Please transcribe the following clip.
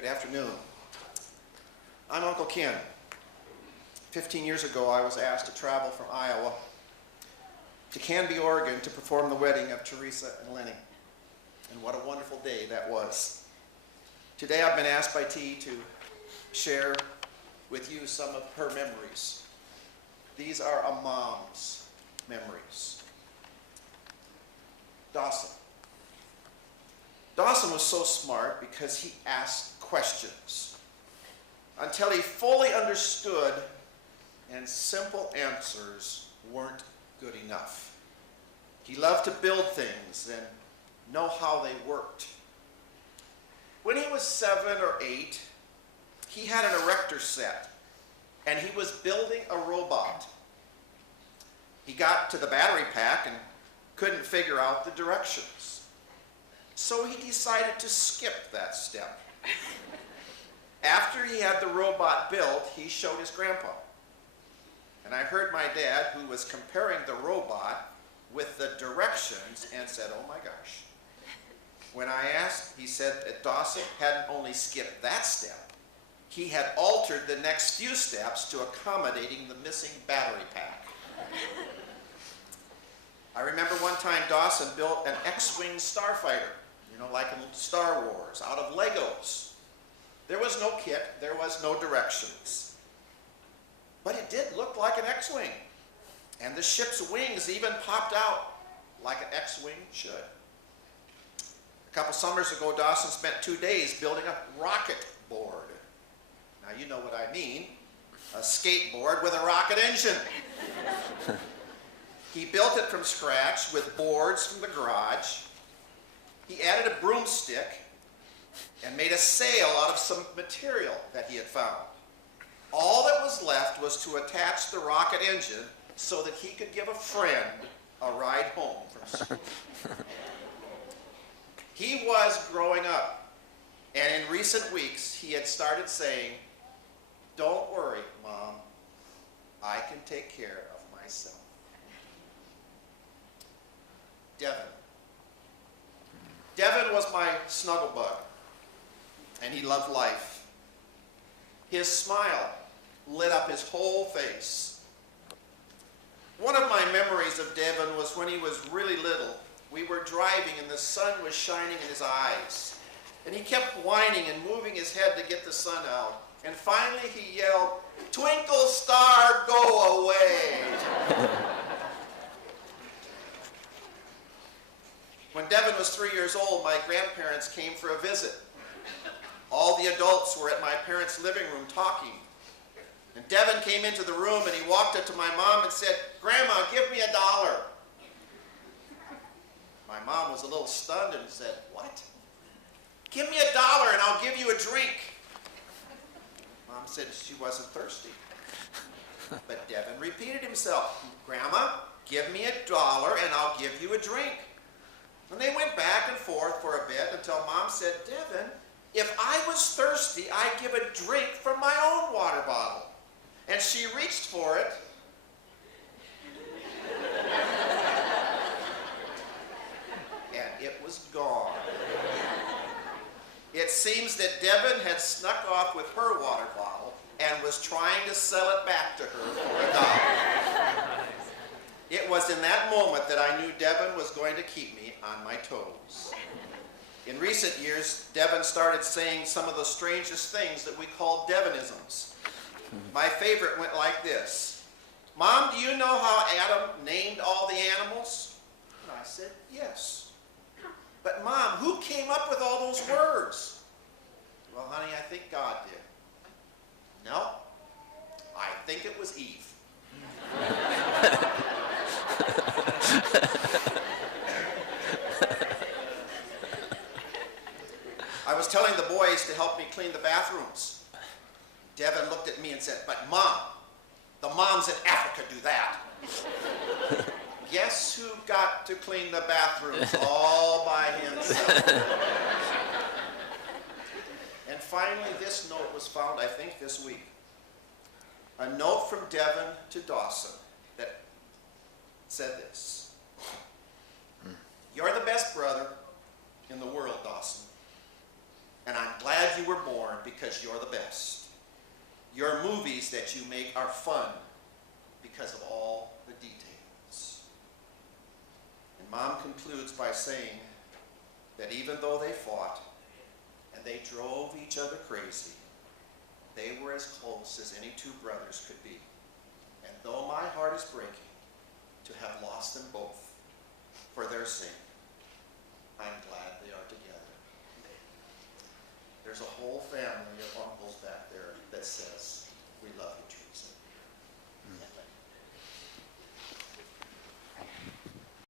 Good afternoon. I'm Uncle Ken. 15 years ago, I was asked to travel from Iowa to Canby, Oregon to perform the wedding of Teresa and Lenny. And what a wonderful day that was. Today I've been asked by T to share with you some of her memories. These are a mom's memories. Dawson. Dawson was so smart because he asked questions until he fully understood, and simple answers weren't good enough. He loved to build things and know how they worked. When he was 7 or 8, he had an erector set, and he was building a robot. He got to the battery pack and couldn't figure out the directions. So he decided to skip that step. After he had the robot built, he showed his grandpa. And I heard my dad, who was comparing the robot with the directions, and said, "Oh my gosh." When I asked, he said that Dawson hadn't only skipped that step, he had altered the next few steps to accommodating the missing battery pack. I remember one time Dawson built an X-Wing starfighter, like in Star Wars, out of Legos. There was no kit, there was no directions. But it did look like an X-Wing. And the ship's wings even popped out like an X-Wing should. A couple summers ago, Dawson spent 2 days building a rocket board. Now you know what I mean. A skateboard with a rocket engine. He built it from scratch with boards from the garage. He added a broomstick and made a sail out of some material that he had found. All that was left was to attach the rocket engine so that he could give a friend a ride home from school. He was growing up, and in recent weeks he had started saying, "Don't worry, Mom, I can take care of myself." Devin. Devin was my snuggle bug, and he loved life. His smile lit up his whole face. One of my memories of Devin was when he was really little. We were driving and the sun was shining in his eyes, and he kept whining and moving his head to get the sun out. And finally he yelled, "Twinkle star, go away." When Devin was 3 years old, my grandparents came for a visit. All the adults were at my parents' living room talking. And Devin came into the room and he walked up to my mom and said, "Grandma, give me $1." My mom was a little stunned and said, "What?" "Give me $1 and I'll give you a drink." Mom said she wasn't thirsty. But Devin repeated himself, "Grandma, give me $1 and I'll give you a drink." And they went back and forth for a bit until Mom said, "Devin, if I was thirsty, I'd give a drink from my own water bottle." And she reached for it. And it was gone. It seems that Devin had snuck off with her water bottle and was trying to sell it back to her for $1. It was in that moment that I knew Devin was going to keep me on my toes. In recent years, Devin started saying some of the strangest things that we call Devinisms. My favorite went like this: "Mom, do you know how Adam named all the animals?" And I said, "Yes." "But Mom, who came up with all those words?" "Well, honey, I think God did." "No, I think it was Eve." I was telling the boys to help me clean the bathrooms. Devin looked at me and said, "But Mom, the moms in Africa do that." Guess who got to clean the bathrooms all by himself? And finally, this note was found, I think, this week. A note from Devin to Dawson that said this: "You're the best brother in the world, Dawson. And I'm glad you were born aren't because you're the best. Your movies that you make are fun because of all the details. And Mom concludes by saying that even though they fought and they drove each other crazy, they were as close as any two brothers could be. And though my heart is breaking to have lost them both for their sake, I'm glad they are together. There's a whole family of uncles back there that says, we love you.